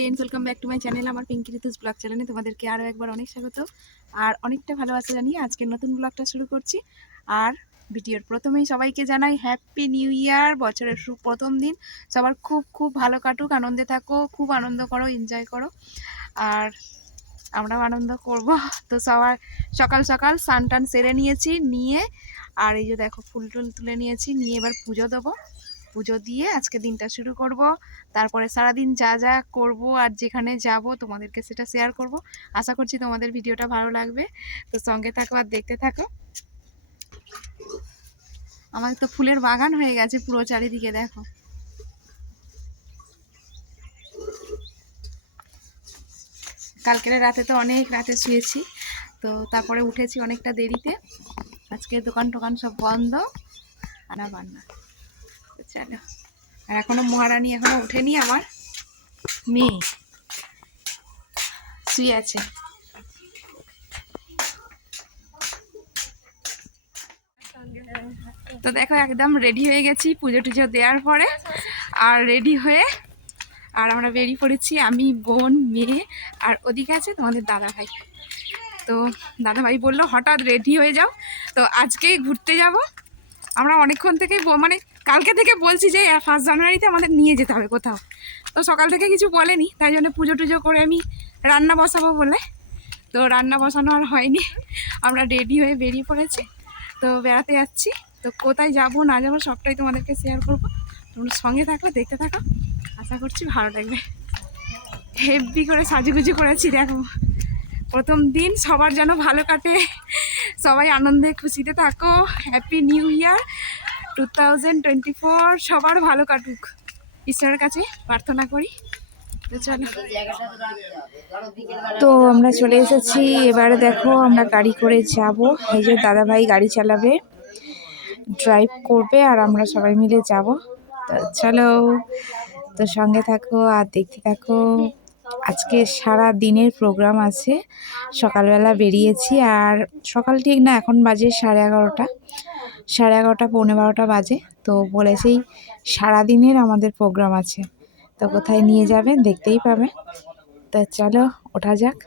Friends, welcome back to my channel. আমার Pinki ঋতুস blog চ্যানেলে তোমাদেরকে আরও একবার অনেক স্বাগত আর অনেকটা ভালোবাসা জানিয়ে আজকের নতুন ব্লগটা শুরু করছি। আর ভিডিওর প্রথমেই সবাইকে জানাই হ্যাপি নিউ ইয়ার। বছরের প্রথম দিন সবার খুব খুব ভালো কাটুক, আনন্দে থাকো, খুব আনন্দ করো, এনজয় করো। আর আমরাও আনন্দ করব। তো সবার সকাল সকাল স্নান টান সেরে নিয়েছি, নিয়ে আর এই যে দেখো ফুল টুল তুলে নিয়েছি, নিয়ে এবার পুজো দেবো। পুজো দিয়ে আজকে দিনটা শুরু করব। তারপরে সারাদিন যা যা করব আর যেখানে যাব তোমাদেরকে সেটা শেয়ার করব। আশা করছি তোমাদের ভিডিওটা ভালো লাগবে, তো সঙ্গে থাকো আর দেখতে থাকো। আমাদের তো ফুলের বাগান হয়ে গেছে পুরো চারিদিকে, দেখো। কালকের রাতে তো অনেক রাতে শুয়েছি, তো তারপরে উঠেছি অনেকটা দেরিতে। আজকে দোকান টোকান সব বন্ধ, রান্না বান্না। চলো। আর এখনো মহারানী এখনো উঠেনি, আমার মেয়ে শুয়ে আছে। তো দেখো একদম রেডি হয়ে গেছি পুজো টুজো দেওয়ার পরে। আর রেডি হয়ে আর আমরা বেরিয়ে পড়েছি, আমি, বোন, মেয়ে, আর ওদিকে আছে তোমাদের দাদা ভাই। তো দাদা ভাই বললো হঠাৎ রেডি হয়ে যাও, তো আজকেই ঘুরতে যাব। আমরা অনেকক্ষণ থেকে মানে কালকে থেকে বলছি যে 1 জানুয়ারিতে আমাদের নিয়ে যেতে হবে কোথাও। তো সকাল থেকে কিছু বলেনি, তাই জন্য পুজো টুজো করে আমি রান্না বসাবো বলে, তো রান্না বসানো আর হয়নি। আমরা রেডি হয়ে বেরিয়ে পড়েছি, তো বেড়াতে যাচ্ছি। তো কোথায় যাব না যাবো সবটাই তোমাদেরকে শেয়ার করবো। তোমরা সঙ্গে থাকো, দেখতে থাকো, আশা করছি ভালো লাগবে। হেভি করে সাজুগুজু করেছি, দেখো। প্রথম দিন সবার যেন ভালো কাটে, সবাই আনন্দে খুশিতে থাকো। হ্যাপি নিউ ইয়ার 2024 সবার ভালো কাটুক, ঈশ্বরের কাছে প্রার্থনা করি। তো চলো, তো আমরা চলে এসেছি। এবারে দেখো আমরা গাড়ি করে যাব। এই যে দাদা ভাই গাড়ি চালাবে, ড্রাইভ করবে, আর আমরা সবাই মিলে যাব। তো চলো, তো সঙ্গে থাকো আর দেখতে থাকো। আজকে সারা দিনের প্রোগ্রাম আছে। সকালবেলা বেরিয়েছি, আর সকাল ঠিক না, এখন বাজে 11:30, 11:30 পৌনে 12টা বাজে। তো বলেছেই সারাদিনের আমাদের প্রোগ্রাম আছে, তো কোথায় নিয়ে যাবেন দেখতেই পাবে। তো চলো ওঠা যাক।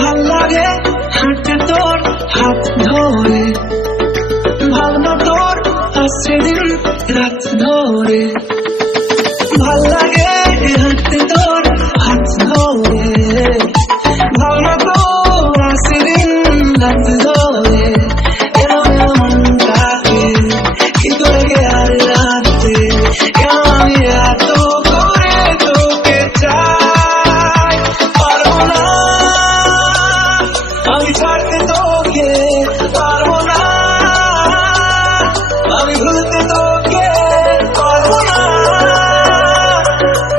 ভাল লাগে হাঁটতে তোর হাত ধরে, ভাবনা তোর আসছে দিন রাত ধরে। ভাল লাগে হাঁটতে তোর হাত ধরে, ভাবনা তোর আসছে দিন রাত ধরে। মনটাকে কি করে আর রাতে, কেন আমি এত করে তোকে চাই। পারবো না আমি ছাড়তে তোকে, পারবো না আমি ভুলতে তোকে, পারবো না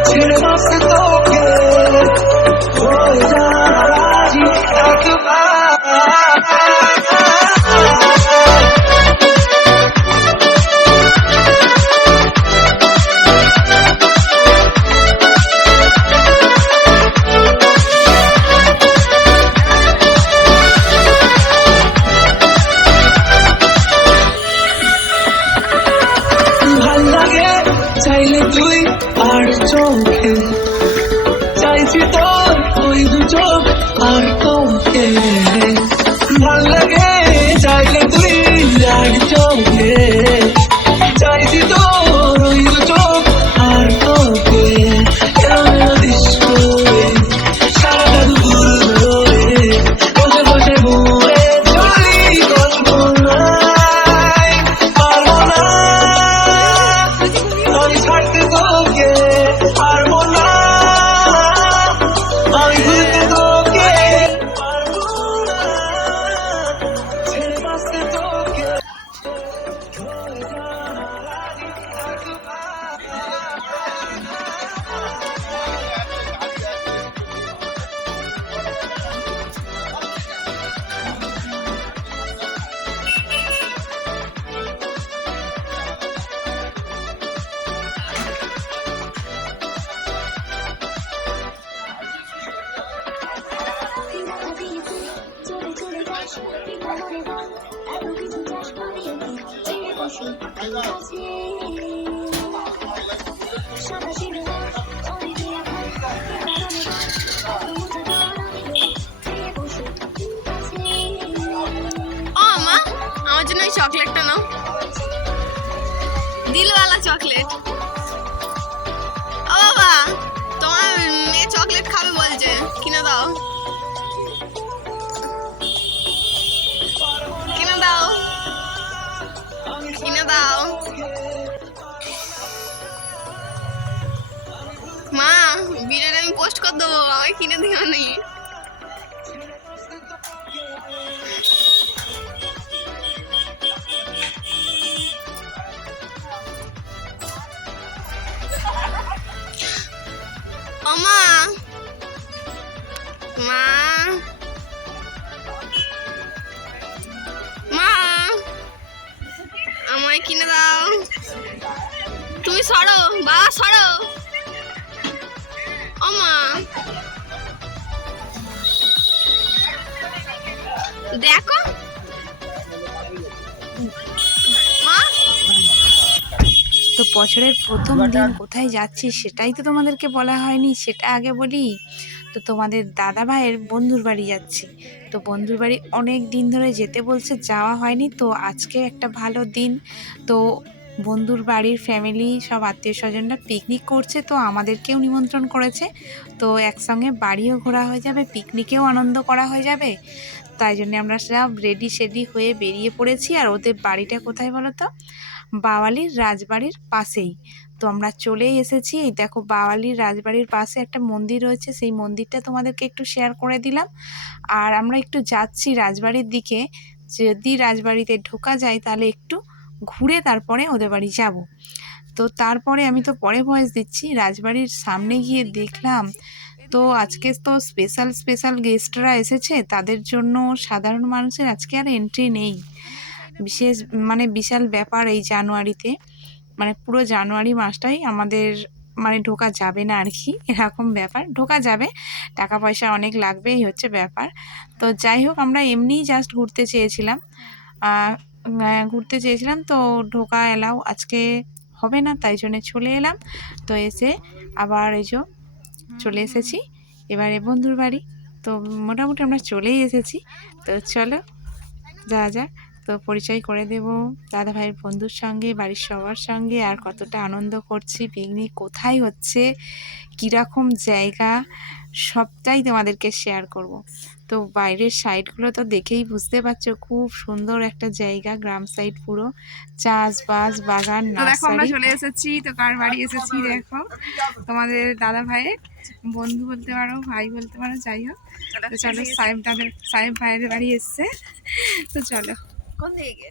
ছেড়ে বাঁচতে তোকে। হয়ে যা রাজি একবার। চাইলে তুই আর চোখে, চাইছি তোর ওই দু চোখ আর তোকে। ভাল লাগে চাইলে তুই আর চোখে, চাইছি তোর ওই দু চোখ আর তোকে। সারাটা দুপুর ধরে বসে বসে ঘুরে চলি কল্পনায়। পারবো না আমি ছাড়তে তোকে, পারবো ও মা, আমার জন্য ওই চকলেটটা নাও, দিলওয়ালা চকলেট। ও বাবা, তোমার মেয়ে চকলেট খাবে বলছে, কিনে দাও, কিনে দাও, কিনে দাও। মা, ভিডিওটা আমি পোস্ট করে দেবো, আমাকে কিনে দিও নি। ও মা, মা, মা, আমায় কিনে দাও। তুমি সরো বাবা, সরো। ও মা, দেখো মা। তো বছরের প্রথম দিন কোথায় যাচ্ছি সেটাই তো তোমাদেরকে বলা হয়নি, সেটা আগে বলি। তো তোমাদের দাদা ভাইয়ের বন্ধুর বাড়ি যাচ্ছি। তো বন্ধুর বাড়ি অনেক দিন ধরে যেতে বলছে, যাওয়া হয়নি। তো আজকে একটা ভালো দিন। তো বন্ধুর বাড়ির ফ্যামিলি সব আত্মীয় স্বজনরা পিকনিক করছে, তো আমাদেরকেও নিমন্ত্রণ করেছে। তো একসঙ্গে বাড়িও ঘোরা হয়ে যাবে, পিকনিকেও আনন্দ করা হয়ে যাবে। তাই জন্য আমরা সব রেডি সেডি হয়ে বেরিয়ে পড়েছি। আর ওদের বাড়িটা কোথায় বলো তো? বাওয়ালির রাজবাড়ির পাশেই। তো আমরা চলেই এসেছি। এই দেখো, বাওয়ালির রাজবাড়ির পাশে একটা মন্দির রয়েছে, সেই মন্দিরটা তোমাদেরকে একটু শেয়ার করে দিলাম। আর আমরা একটু যাচ্ছি রাজবাড়ির দিকে। যদি রাজবাড়িতে ঢোকা যায় তাহলে একটু ঘুরে তারপরে ওদের বাড়ি যাব। তো তারপরে আমি তো পরে ভয়েস দিচ্ছি। রাজবাড়ির সামনে গিয়ে দেখলাম, তো আজকে তো স্পেশাল গেস্টরা এসেছে, তাদের জন্য সাধারণ মানুষের আজকে আর এন্ট্রি নেই। বিশাল ব্যাপার এই জানুয়ারিতে, পুরো জানুয়ারি মাসটাই আমাদের ঢোকা যাবে না আর কি, এরকম ব্যাপার। ঢোকা যাবে, টাকা পয়সা অনেক লাগবে, এই হচ্ছে ব্যাপার। তো যাই হোক, আমরা এমনিই জাস্ট ঘুরতে চেয়েছিলাম, তো ঢোকা এলাও আজকে হবে না, তাই জন্য চলে এলাম। তো এসে আবার এই যে চলে এসেছি এবারে বন্ধুর বাড়ি। তো মোটামুটি আমরা চলেই এসেছি। তো চলো যা যা, তো পরিচয় করে দেব দাদা ভাইয়ের বন্ধুর সঙ্গে, বাড়ির সবার সঙ্গে, আর কতটা আনন্দ করছি, পিকনিক কোথায় হচ্ছে, কীরকম জায়গা, সবটাই তোমাদেরকে শেয়ার করব। তো বাইরের সাইডগুলো তো দেখেই বুঝতে পারছো, খুব সুন্দর একটা জায়গা, গ্রাম সাইড পুরো, চাষবাস, বাগান, নার্সারি। আমরা চলে এসেছি। তো কার বাড়ি এসেছি দেখো, তোমাদের দাদা ভাইয়ের বন্ধু বলতে পারো, ভাই বলতে পারো, যাই হোক। তো চলো, সাহেব ভাইয়ের বাড়ি এসছে। তো চলো, কোন দিকে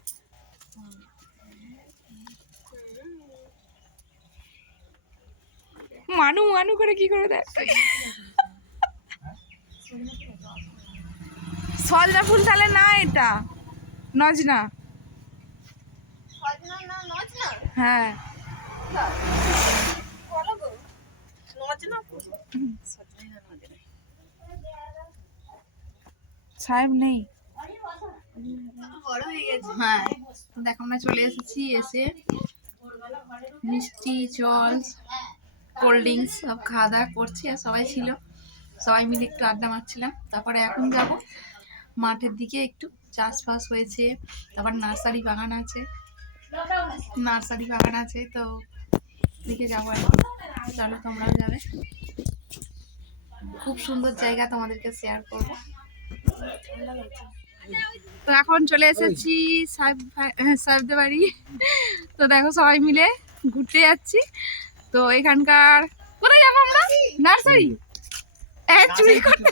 মানু করে কি করে দেখ, সজনা ফুল তাহলে না, এটা নজনা। হ্যাঁ, সাহেব নেই। হ্যাঁ, তো দেখো আমরা চলে এসেছি। এসে মিষ্টি, জল, কোল্ড ড্রিঙ্কস সব খাওয়া দাওয়া করছি, আর সবাই ছিল, সবাই মিলে একটু আড্ডা মারছিলাম। তারপরে এখন যাব মাঠের দিকে, একটু চাষবাস হয়েছে, তারপর নার্সারি বাগান আছে, তো দিকে যাবো এখন। চলো, তোমরাও যাবে, খুব সুন্দর জায়গা, তোমাদেরকে শেয়ার করবো। তো এখন চলে এসেছি সাহেবদের বাড়ি। তো দেখো, সবাই মিলে ঘুরতে যাচ্ছি। তো এখানকার কোথায় যাবো আমরা? নার্সারি, চুরি করতে।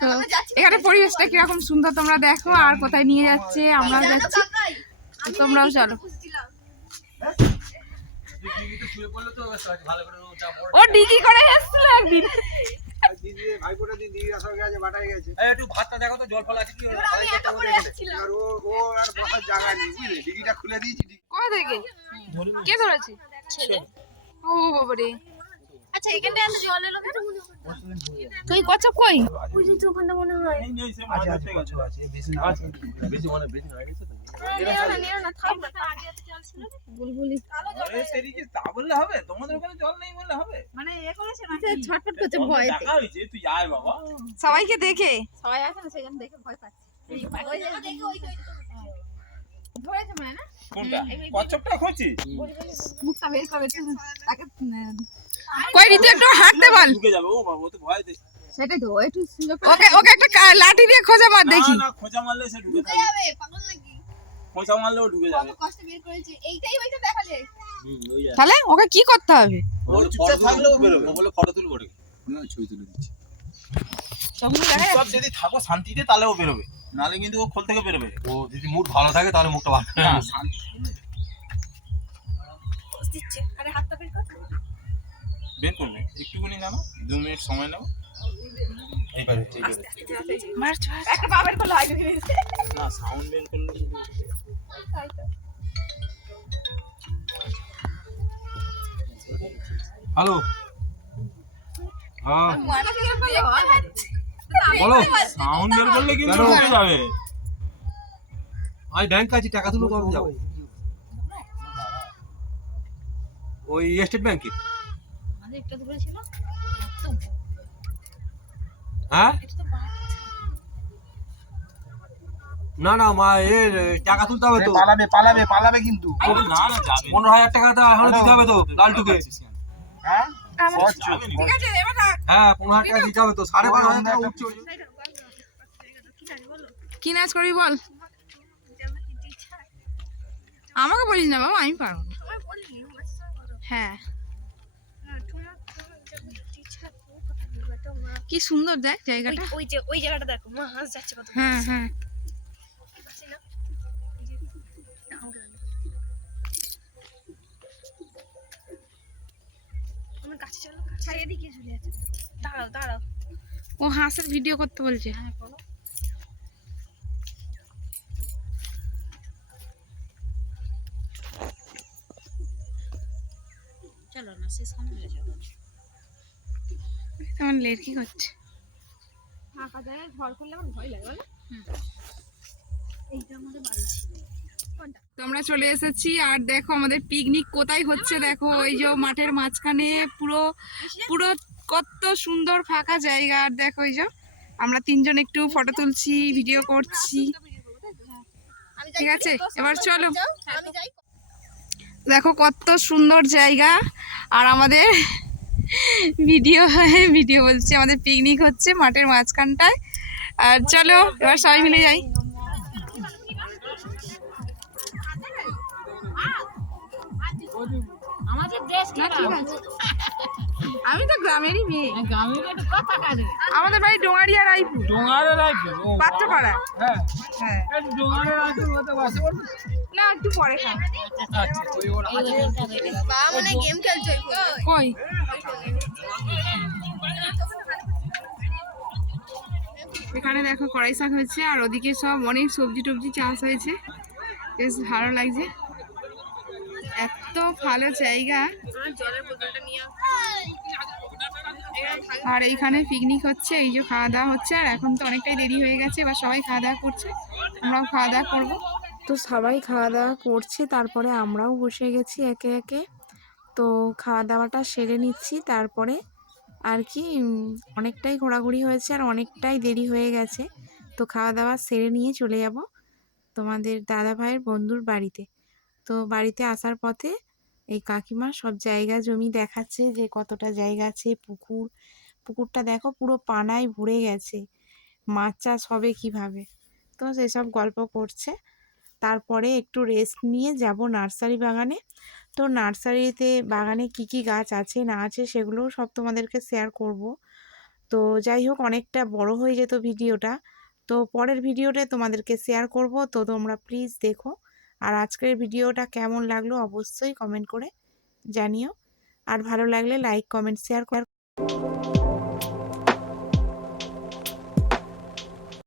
তো এখানে পরিবেশটা কিরকম সুন্দর তোমরা দেখো, আর কোথায় নিয়ে যাচ্ছে, আমরাও যাচ্ছি, তোমরাও চলো। ও ডিগি করে এসেছিল একদিন। কে ধরেছে? ও বাবারে, আচ্ছা এখানটা এত জল এলো কেন? তুই কচ্ছপ কই? ওই যে ওখানটা মনে হয় বুলবুলি আরে সেরিকে তা বললে হবে? তোমাদের ওখানে জল নেই বললে হবে? মানে এ করেছে না ছটফট করছে ভয় টাকা হয়েছে, তুই আয় বাবা। সবাইকে দেখে সবাই আছে না সেই জন্য দেখে ভয় পাচ্ছে ধরেছে মানে না কোনটা? কচ্ছপটা খুঁজছিস? মুখটা বের করে তাকে কই রিতু একটু হাঁটতে বল ঢুকে যাবে ও বাবা, ও তো ভয় দে। সেটাই তো একটু সুন্দর ওকে ওকে একটা লাঠি দিয়ে খোঁজা মার দেখি না খোঁচা মারলে সে ঢুকে যাবে। পাগল নাকি? খোঁচা মারলেও ঢুকে যাবে। কষ্ট বের করেছে এইটাই ওইটা দেখালে। ওই আর। তাহলে ওকে কি করতে হবে বলে চুপচাপ থাকলেও বেরোবে। বলে ফটো তুলবো রে, ছবি তুলে দিচ্ছি। চুপচাপ যদি থাকো শান্তিতে তাহলে ও বেরোবে, নাহলে কিন্তু ও খোল থেকে বেরোবে। ও যদি মুড ভালো থাকে তাহলে মুখটা ভালো না শান্তি দিচ্ছে আরে হাতটা বের কর। বের করবে একটুখানি জানো, 2 মিনিট সময় নাও। এইবারে ঠিক আছে। একটা পা বের করলে হয় না। না সাউন্ড বের করলে হ্যালো, হ্যাঁ ময়না থেকে বলো। সাউন্ড বের করলে কিন্তু কেন? ঢুকে যাবে। আমি ব্যাংক আছি, টাকা তুলো কবে যাবো? ওই স্টেট ব্যাংকে। মানে একটা দূরে ছিল হ্যাঁ এটা তো না না মা এর টাকা তুলতে হবে তো। পালাবে পালাবে পালাবে কিন্তু। না না যাবে। 15,000 টাকা তো এখনো দিতে হবে তো লালটুকে। হ্যাঁ ঠিক আছে এবার থাক। হ্যাঁ 15,000 টাকা দিতে হবে তো, 12,500 টাকা উঠছে। কি নাচ করবি বল আমাকে বলিস না বাবা আমি পারবো না সবাই বলি হ্যাঁ তোমার টিচার কি সুন্দর দেখ জায়গাটা ওই যে ওই জায়গাটা দেখো মা হাঁস যাচ্ছে কত হ্যাঁ হ্যাঁ পাচ্ছি না আমার কাছে চলো ছাড়িয়ে দিকে ঝুলে আছে দাঁড়াও দাঁড়াও ও হাঁসের ভিডিও করতে বলছে হ্যাঁ বলো চলো না শেষ সামনে চলো তেমন লেট কি করছে ফাঁকা জায়গায় ঘর করলে আমার ভয় লাগে বলো এইটা আমাদের বাড়ি ছিল তো আমরা চলে এসেছি আর দেখো আমাদের পিকনিক কোথায় হচ্ছে দেখো ওই যে মাঠের মাঝখানে পুরো পুরো কত সুন্দর ফাঁকা জায়গা আর দেখো ওই যে আমরা তিনজন একটু ফটো তুলছি ভিডিও করছি ঠিক আছে এবার চলো আমি যাই দেখো কত সুন্দর জায়গা আর আমাদের ভিডিও বলছি আমাদের পিকনিক হচ্ছে মাঠের মাঝখানটায় আর চলো এবার সবাই মিলে যাই আমাদের দেশ না ঠিক আছে আমি তো গ্রামেরই মেয়ে আমাদের বাড়ি ডোঙারিয়া রায়পুর পাত্রপাড়া হ্যাঁ হ্যাঁ না একটু পরে খাই বাবা মানে গেম খেলছে কই এখানে দেখো কড়াই শাক হয়েছে আর ওদিকে সব অনেক সবজি টবজি চাষ হয়েছে বেশ ভালো লাগছে এত ভালো জায়গা জলের বোতলটা নিয়ে আর এইখানে পিকনিক হচ্ছে এই যে খাওয়া দাওয়া হচ্ছে আর এখন তো অনেকটাই দেরি হয়ে গেছে এবার সবাই খাওয়া দাওয়া করছে আমরাও খাওয়া দাওয়া করবো তো সবাই খাওয়া দাওয়া করছে তারপরে আমরাও বসে গেছি একে একে তো খাওয়া দাওয়াটা সেরে নিচ্ছি তারপরে আর কি অনেকটাই ঘোরাঘুরি হয়েছে আর অনেকটাই দেরি হয়ে গেছে তো খাওয়া দাওয়া সেরে নিয়ে চলে যাব তোমাদের দাদা ভাইয়ের বন্ধুর বাড়িতে তো বাড়িতে আসার পথে এই কাকিমা সব জায়গা জমি দেখাচ্ছে যে কতটা জায়গা আছে পুকুরটা দেখো পুরো পানায় ভরে গেছে মাছ চাষ হবে কীভাবে তো সেসব গল্প করছে তারপরে একটু রেস্ট নিয়ে যাব নার্সারি বাগানে তো নার্সারিতে বাগানে কি কি গাছ আছে না আছে সেগুলোও সব তোমাদেরকে শেয়ার করব তো যাই হোক অনেকটা বড় হয়ে যেত ভিডিওটা তো পরের ভিডিওতে তোমাদেরকে শেয়ার করব তো তোমরা প্লিজ দেখো আর আজকের ভিডিওটা কেমন লাগলো অবশ্যই কমেন্ট করে জানিও আর ভালো লাগলে লাইক কমেন্ট শেয়ার